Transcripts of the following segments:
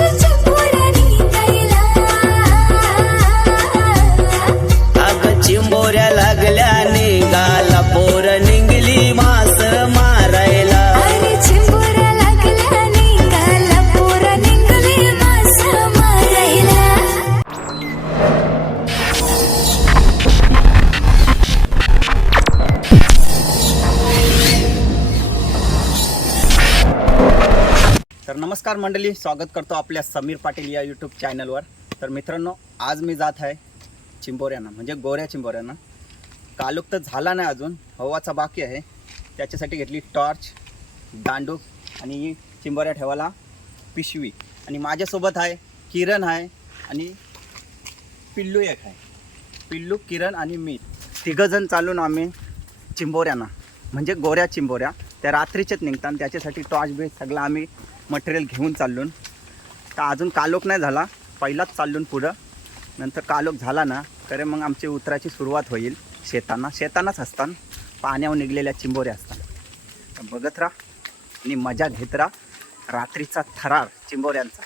चिंबोऱ्यानी नमस्कार मंडळी स्वागत करतो आपल्या समीर पाटील या यूट्यूब चॅनलवर तर मित्रांनो आज मी जात आहे चिंबोऱ्यांना म्हणजे गोऱ्या चिंबोऱ्यांना. कालुक तर झाला नाही अजून हवाचा बाकी आहे. त्याच्यासाठी घेतली टॉर्च दांडूक आणि चिंबोऱ्या ठेवायला पिशवी. आणि माझ्यासोबत आहे किरण आहे आणि पिल्लू एक आहे. पिल्लू किरण आणि मी. तिघंजण चालून आम्ही चिंबोऱ्यांना म्हणजे गोऱ्या चिंबोऱ्या. त्या रात्रीच्याच निघतात त्याच्यासाठी टॉर्च बेस सगळं आम्ही मटेरियल घेऊन चाललो तर अजून कालोख नाही झाला पहिलाच चाललो पुढं. नंतर कालोख झाला ना तर मग आमची उतराची सुरुवात होईल. शेतांना शेतानाच असतात पाण्यावर निघलेल्या चिंबोऱ्या असतात. तर बघत राहा आणि मजा घेत राहा. रात्रीचा थरार चिंबोऱ्यांचा.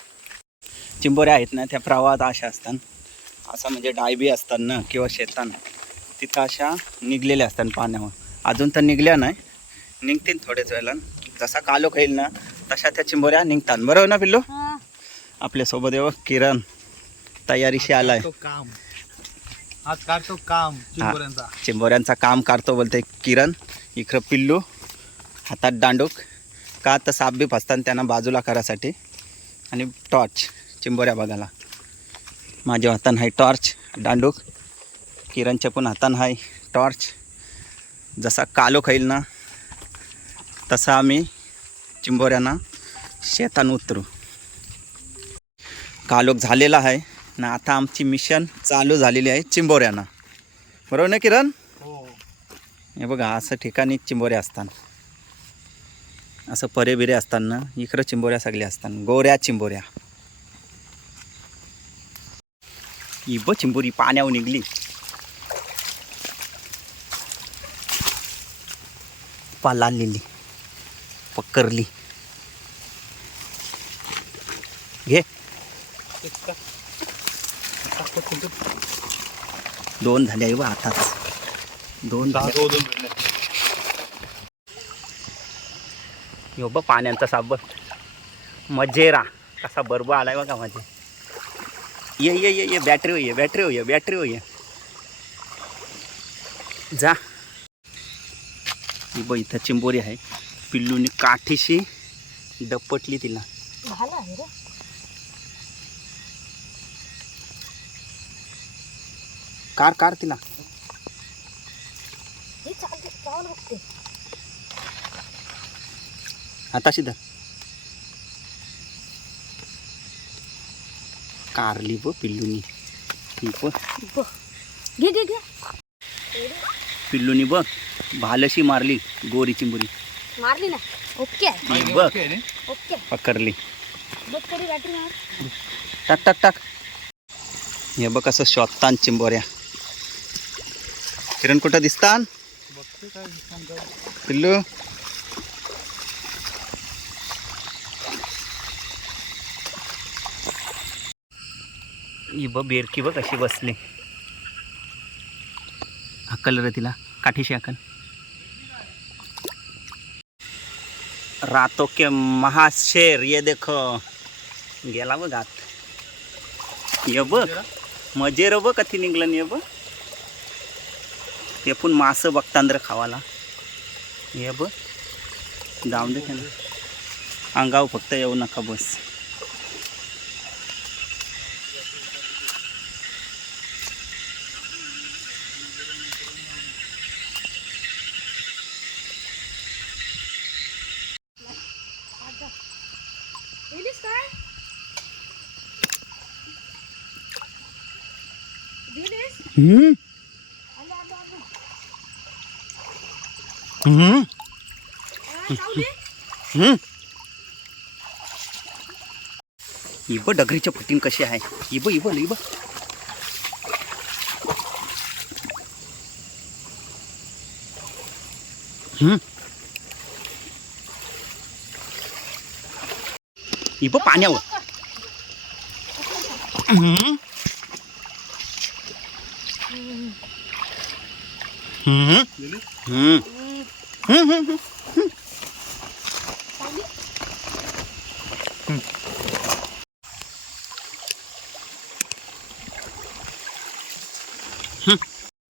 चिंबोऱ्या आहेत ना त्या प्रवाहात अशा असतात असं म्हणजे डायबी असतात ना किंवा शेतांना. तिथं अशा निघलेल्या असतात पाण्यावर. अजून तर निघल्या नाही. निघतील थोड्याच वेळेला जसा कालोख येईल ना तशा त्या चिंबोऱ्या निघतात. बरोबर ना पिल्लू? आपल्यासोबत येऊ किरण. तयारीशी आलाय. तो काम. आज काढतो काम चिंबोऱ्यांचा. चिंबोऱ्यांचा काम करतो बोलते किरण. इकडं पिल्लू. हातात दांडूक. का तर साप बीप असतात त्यांना बाजूला करायसाठी. आणि टॉर्च. चिंबोऱ्या बघायला. माझ्या हातान आहे टॉर्च दांडूक. किरणच्या पण हातान आहे टॉर्च. जसा कालो खाईल ना तसा आम्ही चिंबोऱ्यांना शेतान उतरू. कालोख झालेला आहे ना आता आमची मिशन चालू झालेली आहे चिंबोऱ्यांना. बरोबर ना किरण? हो. हे बघा असं ठिकाणी चिंबोऱ्या असतात असं परे बिरे असताना इकडं चिंबोऱ्या सगळ्या असतात गोऱ्या चिंबोऱ्या. ही ब चिंबोरी पाण्यावर निघली. पालालेली पकरली. घे. दोन झाले आहे बा आताच. दोन यो ब पाण्याचा साब मजेरा कसा बर्ब आलाय बघा माझे ये ये ये ये बॅटरी होय बॅटरी होय बॅटरी होय जा. ही ब इथं चिंबोरी आहे. पिल्लूनी काठीशी डपटली तिला. कार कार तिला. हाताशी धर कारली ब पिल्लूनी. पिल्लूनी बघ. भालशी मारली गोरी चिंबोरी. मारली ना. ओके. ही बघ. ओके पकडली. बघ कधी बॅटरी मार टाक टाक टाक. हे बघ कसं शोधतान चिंबोऱ्या. किरण कुठं दिसतान? पिल्लू. ही बघ बेरकी बघ कशी बसली. हक्कल रे तिला. काठीशी हक्कल रातो के महाशेर ये देखो. गेला बघ आत. ये बघ. मजेर? बघ कधी निघलं ये बघ. ते पण मासं बघतांद्र खावाला. ये बघ. जाऊन दे अंगाव फक्त येऊ नका बस. दिलीस हम्म आलो आलो आलो हम्म आ, सावली? हम्म इब डगरीच्या फटीन कशी आहे इब इब इब हम्म इब पाण्यावर हम्म. हम्म. हम्म. हम्म, हम्म, हम्म. सावली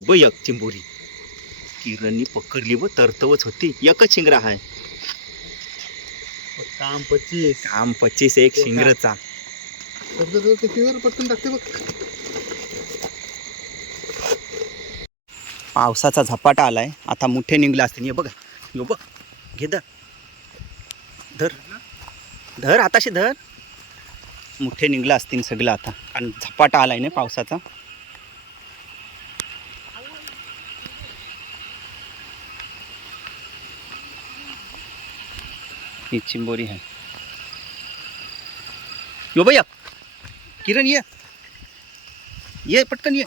ब एक चिंबोरी किरणनी पकडली व तरतवच होती एकच शिंगरा आहे काम पच्चीस काम पच्चीस एक शिंगरचा कितीवर पटकन टाकते बघ पावसाचा झपाटा आलाय. आता मुठे निघले असतील. ये बघा. यो बघ. घे धर. धर. धर आताशी धर. मुठे निघलं असतील सगळं आता. कारण झपाटा आलाय ना पावसाचा. ही चिंबोरी आहे. यो भैया किरण ये. ये पटकन ये.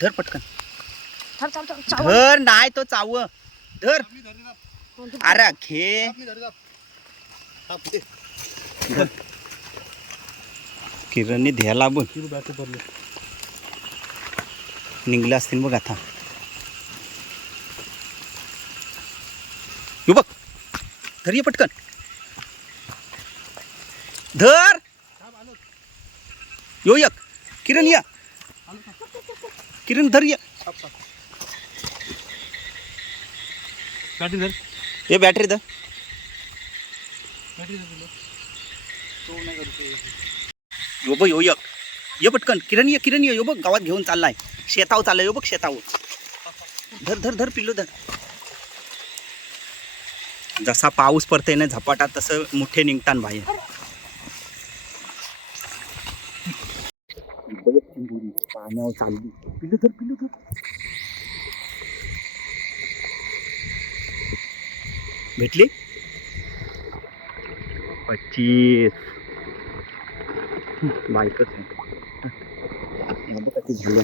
धर पटकन. धर नाही तो चाव. धर. अरे घे किरणने ध्याला बघ निघलं असतील बघ आता. यो बघ. धर ये पटकन. धर. यो एक. किरण या. किरण धर ये. काठी धर. ये बॅटरी धर. काठी धर यो बघ यो एक ये पटकन. किरण ये किरण ये यो बघ. गावात घेऊन चाललाय. शेताव चाललाय यो बघ शेतावर. धर धर धर पिल्लू धर. जसा पाऊस पडते ना झपाटा तसं मुठे निघतान बाहेर. पाण्यावर चालली. पिल्लू तर पिल्लू तर भेटली? पच्चीस. बायकच आहे. हे बघ झालं?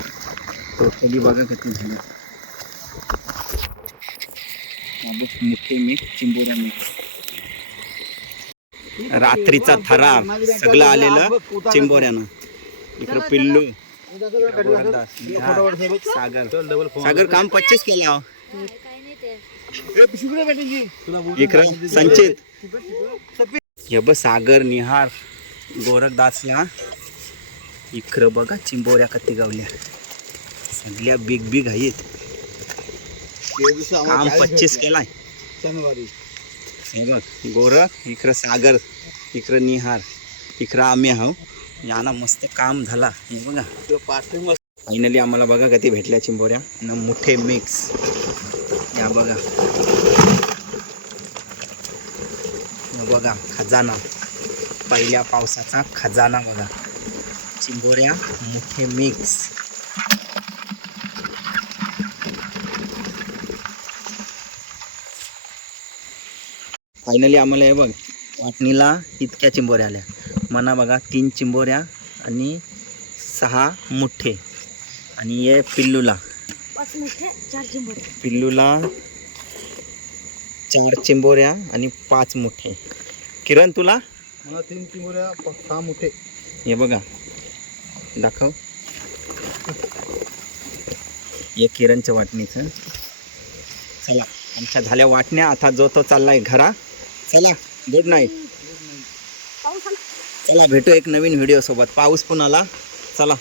टोटली बघा किती झालं. हा मोठे मीठ चिंबोरा मीठ रात्रीचा थरार. सगळं आलेलं चिंबोऱ्यानं. इकडं पिल्लू. सागर सागर काम पच्चीस केलं विक्रम संचित. हे बघ सागर निहार गोरखदासला इकडं बघा चिंबोऱ्या कत्ती गावल्या सगळ्या बिग बिग आहेत. काम पच्चीस केलाय. हे बघ गोरख इकडं सागर इकडं निहार इकडं आम्ही आहो. याना मस्त काम झाला. हे बघा. फायनली आम्हाला बघा कधी भेटल्या चिंबोऱ्या. न मोठे मिक्स या बघा. बघा खजाना. पहिल्या पावसाचा खजाना बघा. चिंबोऱ्या मोठे मिक्स फायनली आम्हाला हे बघ वाटणीला इतक्या चिंबोऱ्या आल्या. मना बघा तीन चिंबोऱ्या आणि सहा मुठ्ठे. आणि हे पिल्लूला. पाच मोठे चार चिंबोरे पिल्लूला चार चिंबोऱ्या आणि पाच मुठे किरण तुला? मला तीन चिमुऱ्या प- सहा मोठे हे बघा. दाखव. हे किरणच्या वाटणीचं. चला. आमच्या झाल्या वाटण्या. आता जो तो चाललाय घरा. चला. गुड नाईट चला भेटू एक नवीन व्हिडिओसोबत पाऊस पण आला चला.